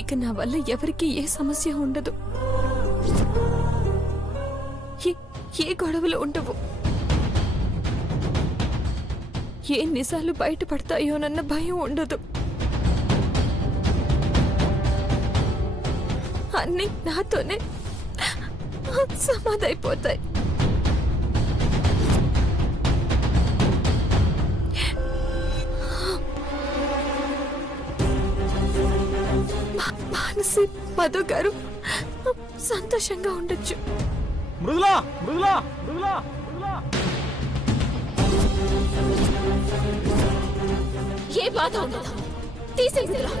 ఇక నా వల్ల ఎవరికి ఏ సమస్య ఉండదు, ఏ గొడవలు ఉండవు, ఏ నిజాలు బయటపడతాయోనన్న భయం ఉండదు. అన్నీ నాతోనే సమాధైపోతాయి. మానసి, మధు గారు సంతోషంగా ఉండొచ్చు. మృదులా, మృదులా, మృదులా, మృదులా. ఏ బాధ ఉండదు, తీసేసిరా.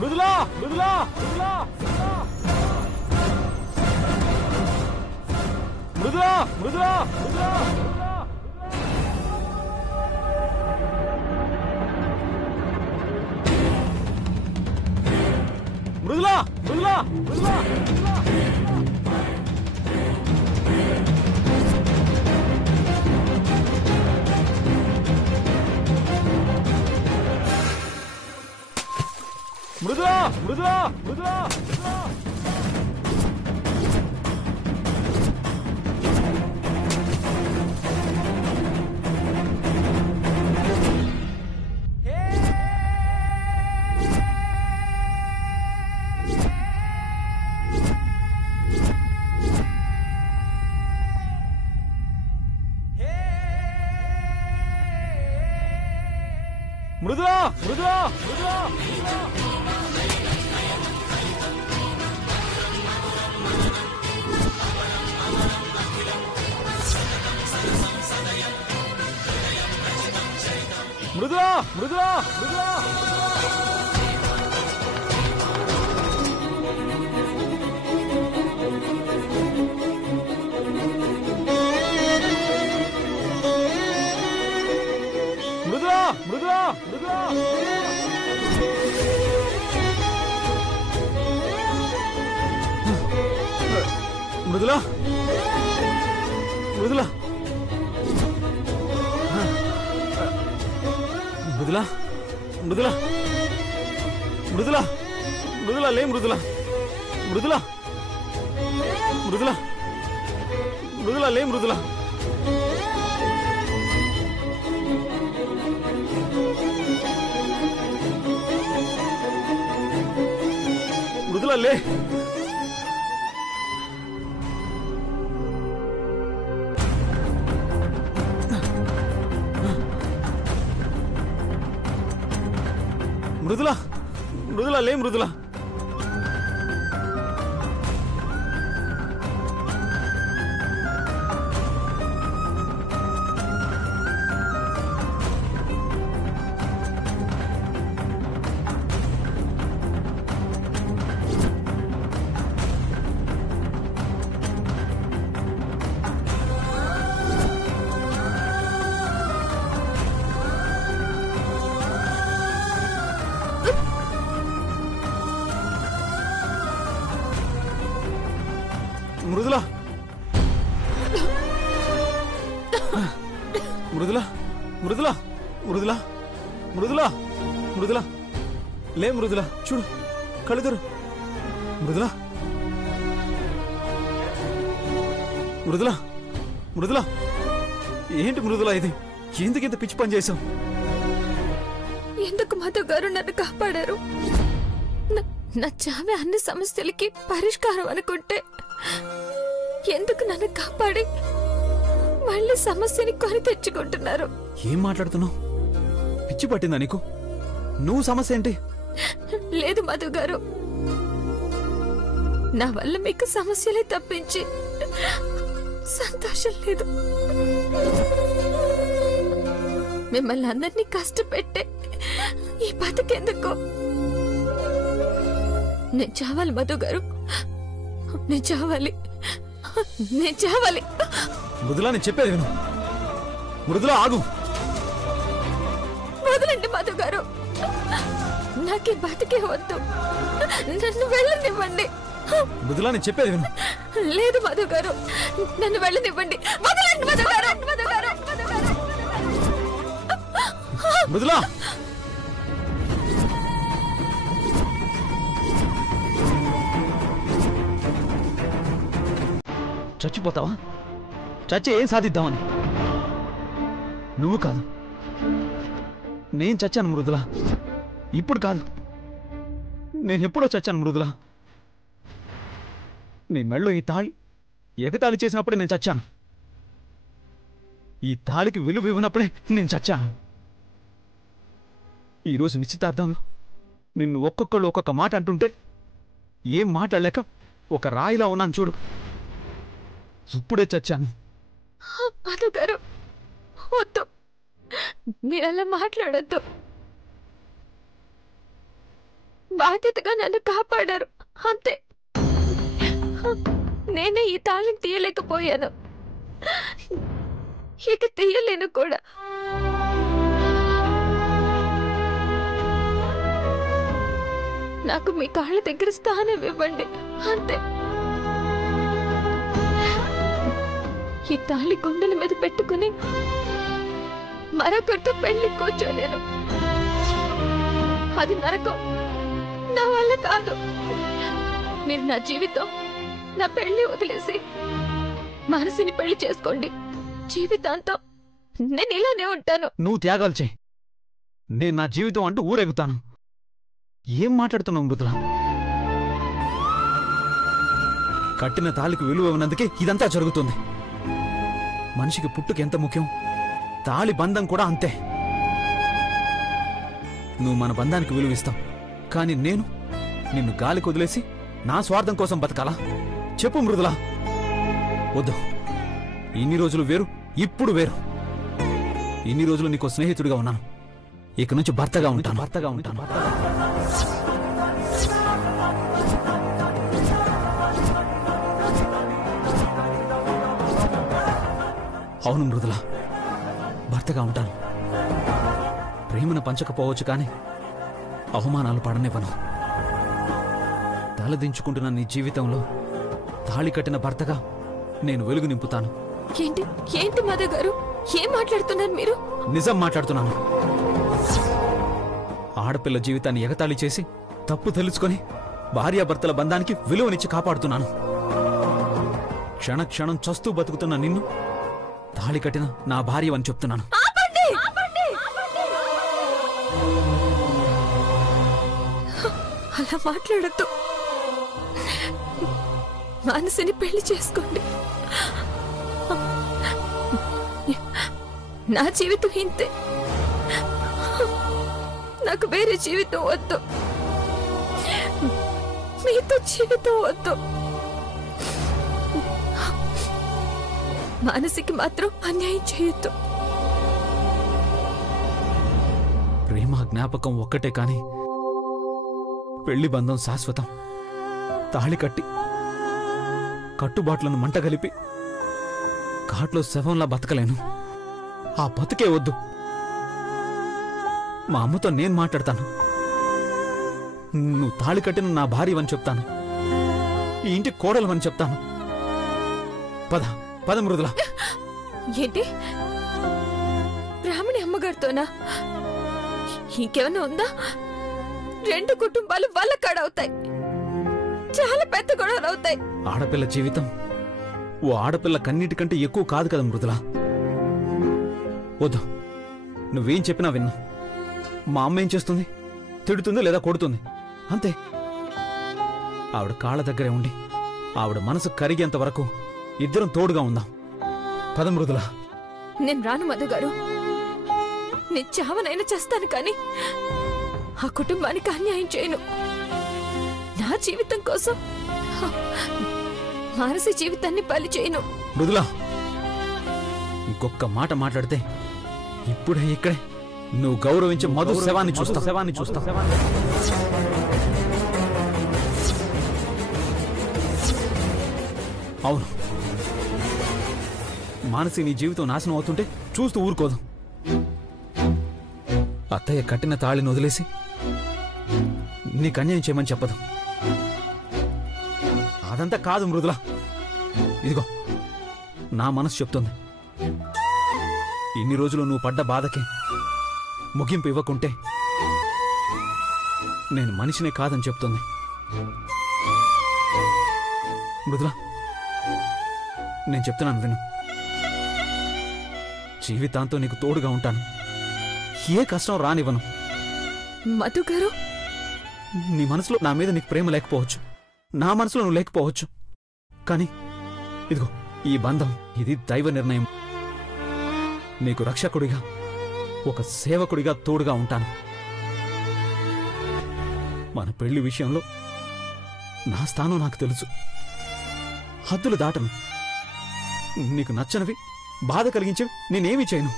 మృదులా, మృదులా, మృదులా, మృదులా, మృదులా, మృదులా, మృదులా, మృదులా, మృదులా, మృదులా, మృదులా, మృదులా, మృదులా. మృదులా, మృదులా, మృదులా, మృదులా, మృదులా, మృదులా. మృదులా, మృదులా, మృదులా. మృదులా, మృదులా, మృదులా, మృదులా, మృదులా, మృదులా, లే మృదులా, మృదులా, మృదులా, మృదులా, లే మృదులా. మృదులా, లే. మృదులా, మృదులా, లే మృదులా. మృదులా, మృదులా, మృదులా, మృదులా, మృదులా, మృదులా, లే మృదులా. చూడు, కళ్ళుదరు. మృదులా, మృదులా, మృదులా. ఏంటి మృదులా ఇది? ఎందుకు ఇంత పిచ్చి పని చేశావు? ఎందుకు మధు గారు నన్ను కాపాడారు? నా చావే అన్ని సమస్యలకి పరిష్కారం అనుకుంటే ఎందుకు నన్ను కాపాడి మళ్ళీ సమస్యని కొని తెచ్చుకుంటున్నారు? ఏం మాట్లాడుతున్నావు? పిచ్చి పట్టిందా నీకు? నువ్వు సమస్య ఏంటి? లేదు మధు గారు, నా వల్ల మీకు సమస్యలే తప్పించి సంతోషం లేదు. మిమ్మల్ని అందరినీ కష్టపెట్టే ఈ బతుకెందుకు? నేను చావాలి మధు గారు, నేను చావాలి. నేను చావాలి. మృదులా, నేను చెప్పేది విను. మృదులా, ఆగు. వదలండి మధు గారు, నాకే బతికే వద్దు, నన్ను వెళ్ళనివ్వండి. మృదులా, నేను చెప్పేది విను. లేదు మధు గారు, నన్ను వెళ్ళనివ్వండి. వదలండి మధు గారు, మధు గారు, మధు గారు. మృదులా, చచ్చిపోతావా? చచ్చి ఏం సాధిద్దామని? నువ్వు కాదు, నేను చచ్చాను మృదులా. ఇప్పుడు కాదు, నేను ఎప్పుడో చచ్చాను మృదులా. నీ మెళ్ళో ఈ తాళి ఎగతాళి చేసినప్పుడే నేను చచ్చాను. ఈ తాళికి విలువ ఇవ్వనప్పుడే నేను చచ్చాను. ఈరోజు నిశ్చితార్థంలో నిన్ను ఒక్కొక్కళ్ళు ఒక్కొక్క మాట అంటుంటే ఏం మాట్లాడలేక ఒక రాయిలా ఉన్నాను చూడు. ఇప్పుడే చచ్చాను. మధు గారు వద్దు, మీరలా మాట్లాడద్దు. బాధ్యతగా నన్ను కాపాడారు అంతే. నేనే ఈ తాళిని తీయలేకపోయాను, ఇక తీయలేను కూడా. నాకు మీ కాళ్ళ దగ్గర స్థానం ఇవ్వండి అంతే. ఈ తాళి గుండెల మీద పెట్టుకుని మరొకరితో పెళ్లి కూర్చోలేను. అది నరకం, నా వల్ల కాదు. మీరు నా జీవితం, నా పెళ్లి వదిలేసి మనసుని పెళ్లి చేసుకోండి. జీవితాంతం నేను ఇలానే ఉంటాను. నువ్వు త్యాగాలు చేయి, నేను నా జీవితం అంటూ ఊరెగుతాను. ఏం మాట్లాడుతున్నావు మృదులా? కట్టిన తాళికి విలువ ఇవ్వనందుకే ఇదంతా జరుగుతుంది. మనిషికి పుట్టుక ఎంత ముఖ్యం, తాళి బంధం కూడా అంతే. నువ్వు మన బంధానికి విలువిస్తావు, కానీ నేను నిన్ను గాలికి వదిలేసి నా స్వార్థం కోసం బతకాలా? చెప్పు మృదులా. వద్దు, ఇన్ని రోజులు వేరు, ఇప్పుడు వేరు. ఇన్ని రోజులు నీకు స్నేహితుడిగా ఉన్నాను, ఇక నుంచి భర్తగా ఉంటాను. భర్తగా ఉంటాను. అవును మృదులా, భర్తగా ఉంటాను. ప్రేమను పంచకపోవచ్చు, కానీ అవమానాలు పడనివ్వను. తలదించుకుంటున్న నీ జీవితంలో తాళి కట్టిన భర్తగా నేను వెలుగు నింపుతాను. ఏంటి ఏంటి మధు గారు, ఏం మాట్లాడుతున్నారు మీరు? నిజం మాట్లాడుతున్నాను. ఆడపిల్ల జీవితాన్ని ఎగతాళి చేసి తప్పు తెలుసుకొని భార్యాభర్తల బంధానికి విలువనిచ్చి కాపాడుతున్నాను. క్షణ క్షణం చస్తూ బతుకుతున్న నిన్ను తాళి కట్టిన నా భార్య అని చెప్తున్నాను. అలా మాట్లాడద్దు. మనసుని పెళ్లి చేసుకోండి. నా జీవితం ఇంతే, నాకు వేరే జీవితం వద్దు, మీతో జీవితం వద్దు. మనసుకి మాత్రం అన్యాయం చేయొద్దు. ప్రేమ జ్ఞాపకం ఒక్కటే, కాని పెళ్లి బంధం శాశ్వతం. తాళి కట్టి కట్టుబాట్లను మంటగలిపి ఘాట్లో శవంలా బతకలేను. ఆ బతుకే వద్దు. మా అమ్మతో నేను మాట్లాడతాను. నువ్వు తాళి కట్టిన నా భార్యవని చెప్తాను. ఈ ఇంటి కోడలవని చెప్తాను. పద పద మృదులా. ఏంటి, బ్రాహ్మణి అమ్మగారితోనా? ఇంకేమన్నా ఉందా? రెండు కుటుంబాలు వల్ల కాడవుతాయి, చాలా పెద్ద గొడవలు అవుతాయి. ఆడపిల్ల జీవితం ఓ ఆడపిల్ల కన్నీటికంటే ఎక్కువ కాదు కదా మృదులా. వద్దు, నువ్వేం చెప్పినా విన్నా. మా అమ్మ ఏం చేస్తుంది? తిడుతుంది లేదా కొడుతుంది, అంతే. ఆవిడ కాళ్ళ దగ్గరే ఉండి ఆవిడ మనసు కరిగేంత వరకు ఇద్దరం తోడుగా ఉందాం. పద మృదులా. నేను రాను మధు గారు, నీ చావనైనా చేస్తాను, కానీ ఆ కుటుంబానికి అన్యాయం చేయను. నా జీవితం కోసం మానసి జీవితాన్ని బలి చేయను. మృదులా, ఇంకొక్క మాట మాట్లాడితే ఇప్పుడే ఇక్కడే నువ్వు గౌరవించే మధు శవాన్ని చూస్తా. అవును, మానసి నీ జీవితం నాశనం అవుతుంటే చూస్తూ ఊరుకోదు. అత్తయ్య కట్టిన తాళిని వదిలేసి నీకు అన్యాయం చేయమని చెప్పదు. అదంతా కాదు మృదుల. ఇదిగో నా మనసు చెప్తుంది, ఇన్ని రోజులు నువ్వు పడ్డ బాధకి ముగింపు ఇవ్వకుంటే నేను మనిషినే కాదని చెప్తుంది. మృదుల, నేను చెప్తున్నాను విను. జీవితాంతం నీకు తోడుగా ఉంటాను. ఏ కష్టం రానివ్వను. మధు గారు, నీ మనసులో నా మీద నీకు ప్రేమ లేకపోవచ్చు, నా మనసులో నువ్వు లేకపోవచ్చు. కానీ ఇదిగో ఈ బంధం, ఇది దైవ నిర్ణయం. నీకు రక్షకుడిగా, ఒక సేవకుడిగా తోడుగా ఉంటాను. మన పెళ్లి విషయంలో నా స్థానం నాకు తెలుసు. హద్దులు దాటను. నీకు నచ్చనివి, బాధ కలిగించేవి నేనేమీ చేయను.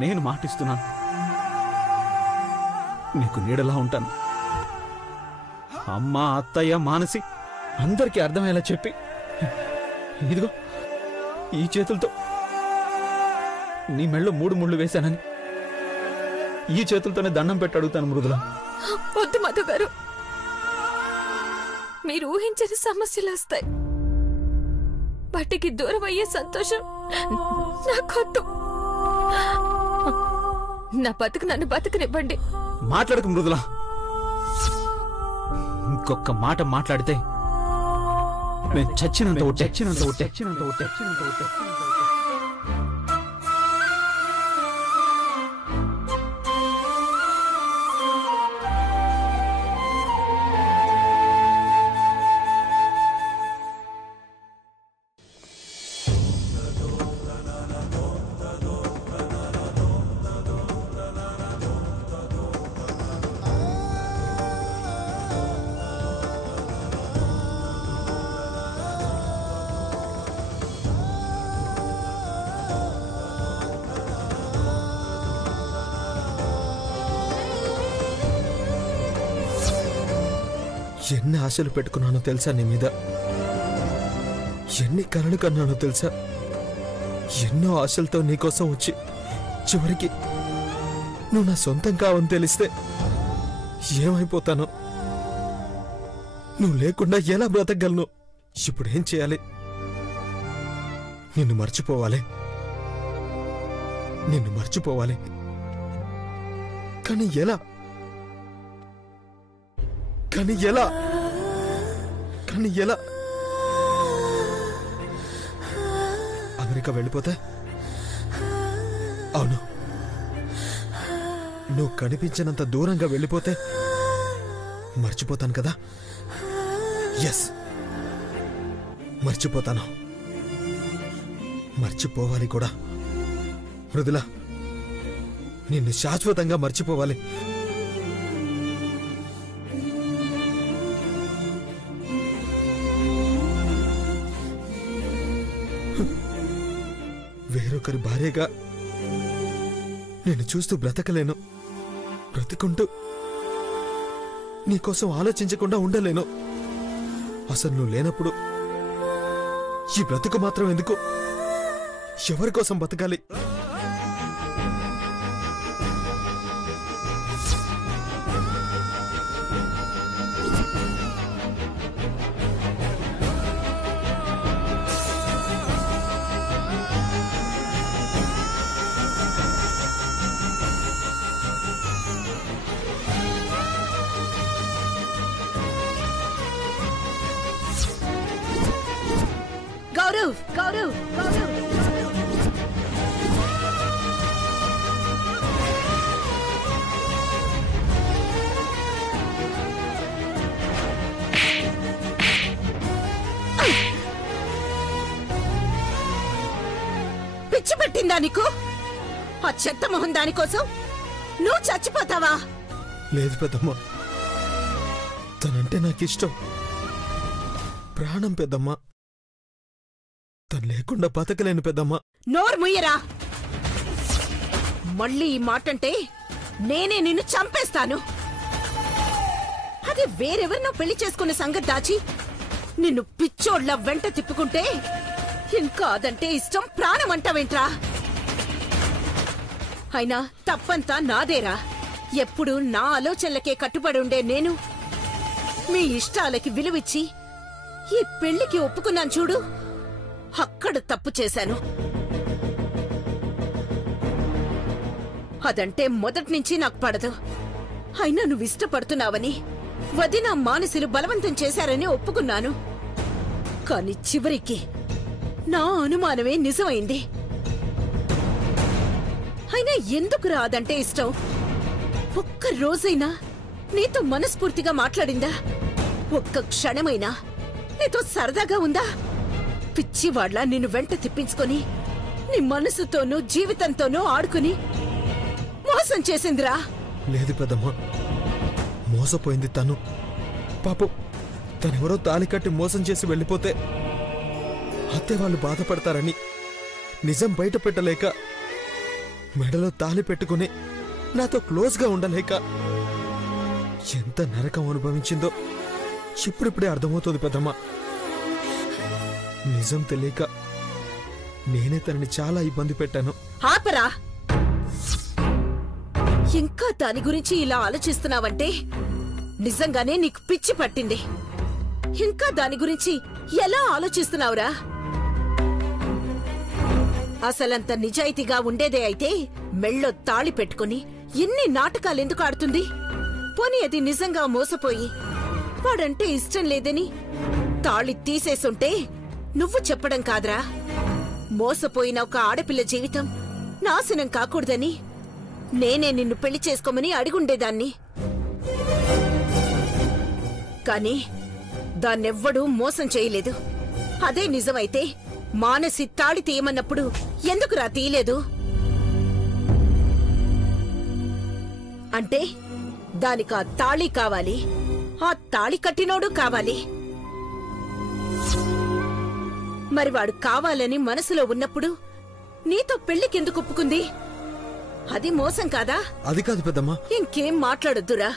నేను మాటిస్తున్నాను, నీకు నీడలా ఉంటాను. అమ్మ, అత్తయ్య, మానసి అందరికీ అర్థమయ్యేలా చెప్పి ఇదిగో ఈ చేతులతో నీ మెళ్ళో 3 ముళ్ళు వేశానని ఈ చేతులతోనే దండం పెట్టి అడుగుతాను మృదుల. వద్దు మధు గారు, మీరు ఊహించని సమస్యలు వస్తాయి. వాటికి దూరం అయ్యే సంతోషం నాకొద్దు. నా బతుకు నన్ను బతుకునివ్వండి. మాట్లాడకు మృదుల. ఇంకొక మాట మాట్లాడితే నేను చచ్చినంత ఎన్ని ఆశలు పెట్టుకున్నానో తెలుసా నీ మీద, ఎన్ని కలలు కన్నానో తెలుసా. ఎన్నో ఆశలతో నీకోసం వచ్చి చివరికి నువ్వు నా సొంతం కావని తెలిస్తే ఏమైపోతానో, నువ్వు లేకుండా ఎలా బ్రతకగలను. ఇప్పుడేం చేయాలి? నిన్ను మర్చిపోవాలి, కానీ ఎలా? అమెరికా వెళ్ళిపోతే? అవును, నువ్వు కనిపించినంత దూరంగా వెళ్ళిపోతే మర్చిపోతాను కదా. ఎస్, మర్చిపోతాను. మర్చిపోవాలి కూడా మృదుల. నిన్ను శాశ్వతంగా మర్చిపోవాలి. వేరొకరి భార్యగా నేను చూస్తూ బ్రతకలేను. బ్రతికుంటూ నీకోసం ఆలోచించకుండా ఉండలేను. అసలు నువ్వు లేనప్పుడు ఈ బ్రతుకు మాత్రం ఎందుకు? ఎవరి కోసం బతకాలి? గౌరవ్, పిచ్చి పట్టిందా నీకు? ఆ చెత్త మొహం దానికోసం నువ్వు చచ్చిపోతావా? లేదు పెద్దమ్మ, తనంటే నాకిష్టం, ప్రాణం పెద్దమ్మ. తను లేకుండా బతకలేను పెద్దమ్మ. నోరు ముయ్యరా! మళ్ళీ ఈ మాటంటే నేనే నిన్ను చంపేస్తాను. అది వేరెవరినో పెళ్లి చేసుకునే సంగతి దాచి నిన్ను పిచ్చోడ్ల వెంట తిప్పుకుంటే ఇంకా అదంటే ఇష్టం, ప్రాణం అంటావేంట్రా? అయినా తప్పంతా నాదేరా. ఎప్పుడు నా ఆలోచనలకే కట్టుబడి ఉండే నేను మీ ఇష్టాలకి విలువిచ్చి ఈ పెళ్లికి ఒప్పుకున్నాను చూడు, అక్కడ తప్పు చేశాను. అదంటే మొదట్నుంచి నాకు పడదు. అయినా నువ్వు ఇష్టపడుతున్నావని వదిన మానసులు బలవంతం చేశారని ఒప్పుకున్నాను. కాని చివరికి నా అనుమానమే నిజమైంది. అయినా ఎందుకు రాదంటే ఇష్టం? ఒక్క రోజైనా నీతో మనస్ఫూర్తిగా మాట్లాడిందా? ఒక్క క్షణమైనా నీతో సరదాగా ఉందా? పిచ్చివాడ్లా నిన్ను వెంట తిప్పించుకొని నీ మనసుతోనూ జీవితంతోనూ ఆడుకుని మోసం చేసిందిరా. లేదు పెద్దమ్మా, మోసపోయింది తను. పాపం తనెవరో తాళి కట్టి మోసం చేసి వెళ్ళిపోతే అత్తే వాళ్ళు బాధపడతారని నిజం బయట పెట్టలేక, మెడలో తాళి పెట్టుకుని నాతో క్లోజ్గా ఉండలేక ఎంత నరకం అనుభవించిందో ఇప్పుడిప్పుడే అర్థమవుతుంది పెద్దమ్మా. నిజం తెలియక నేనే తనని చాలా ఇబ్బంది పెట్టాను. ఆపరా! ఇంకా దాని గురించి ఇలా ఆలోచిస్తున్నావంటే నిజంగానే నీకు పిచ్చి పట్టింది. ఇంకా దాని గురించి ఎలా ఆలోచిస్తున్నావురా? అసలంత నిజాయితీగా ఉండేదే అయితే మెళ్ళో తాళి పెట్టుకుని ఇన్ని నాటకాలెందుకు ఆడుతుంది? పోనీ అది నిజంగా మోసపోయి వాడంటే ఇష్టం లేదని తాళి తీసేసుంటే నువ్వు చెప్పడం కాదురా, మోసపోయిన ఒక ఆడపిల్ల జీవితం నాశనం కాకూడదని నేనే నిన్ను పెళ్లి చేసుకోమని అడిగుండేదాన్ని. కాని దాన్నెవ్వడూ మోసం చేయలేదు. అదే నిజమైతే మానసి తాళి తీయమన్నప్పుడు ఎందుకురా తీయలేదు? అంటే దానికి ఆ తాళి కావాలి, ఆ తాళి కట్టినోడు కావాలి. మరి వాడు కావాలని మనసులో ఉన్నప్పుడు నీతో పెళ్లికెందుకు ఒప్పుకుంది? అది మోసం కాదా? అది కాదు పెద్దమ్మా. ఇంకేం మాట్లాడొద్దురా.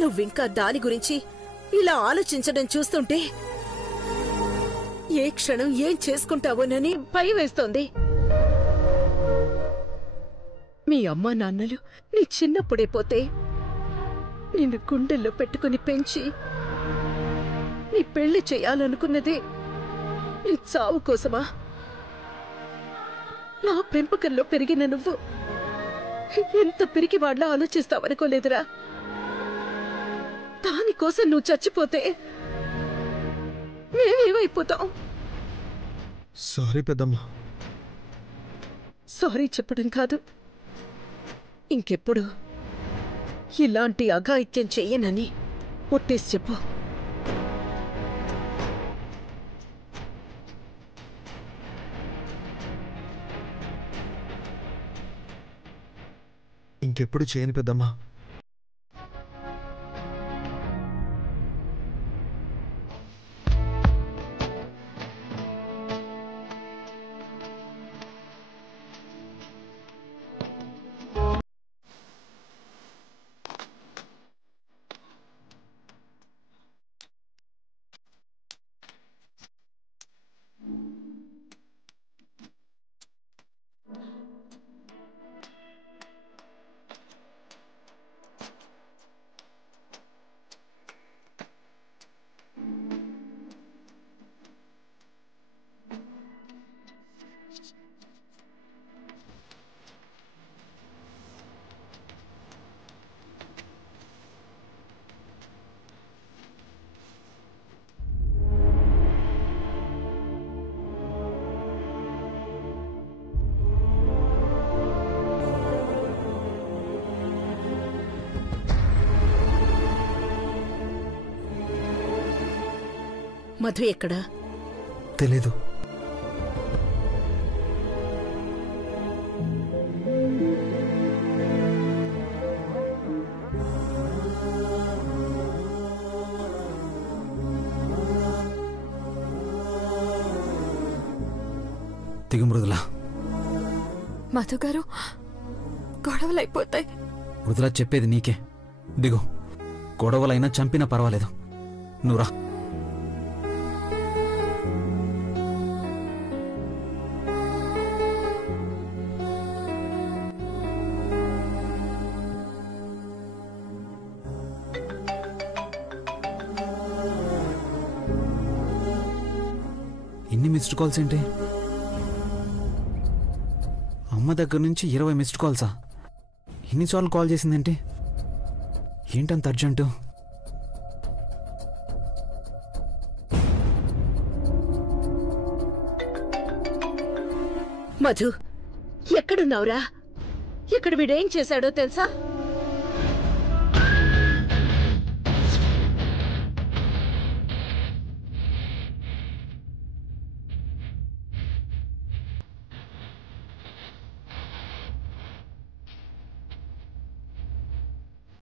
నువ్వింకా దాని గురించి ఇలా ఆలోచించడం చూస్తుంటే ఏ క్షణం ఏం చేసుకుంటావోనని భయం వేస్తోంది. మీ అమ్మా నాన్నలు నీ చిన్నప్పుడే పోతే నిన్ను గుండెల్లో పెట్టుకుని పెంచి నీ పెళ్లి చేయాలనుకున్నది నీ చావు కోసమా? నా పెంపకంలో పెరిగిన నువ్వు ఎంత పిరికి వాళ్ళ ఆలోచిస్తావనుకోలేదురా. దానికోసం నువ్వు చచ్చిపోతే మేమేమైపోతాం? సారీ పెద్దమ్మా. సారీ చెప్పడం కాదు, ఇంకెప్పుడు ఇలాంటి అఘాయిత్యం చెయ్యనని ఒట్టేసి చెప్పు. ఇంకెప్పుడు చేయను పెద్దమ్మా. మధు ఎక్కడా? తెలీదు. దిగు మృదులా. మధుగారు, గొడవలైపోతాయి. మృదులా, చెప్పేది నీకే. దిగు. గొడవలైనా చంపినా పర్వాలేదు, నువ్వురా. మిస్డ్ కాల్స్ ఏంటి? అమ్మ దగ్గర నుంచి 20 మిస్డ్ కాల్సా? ఎన్నిసార్లు కాల్ చేసిందేంటి? ఏంటంత అర్జెంటు? మధు, ఎక్కడున్నావురా? ఇక్కడ వీడేం చేశాడో తెలుసా?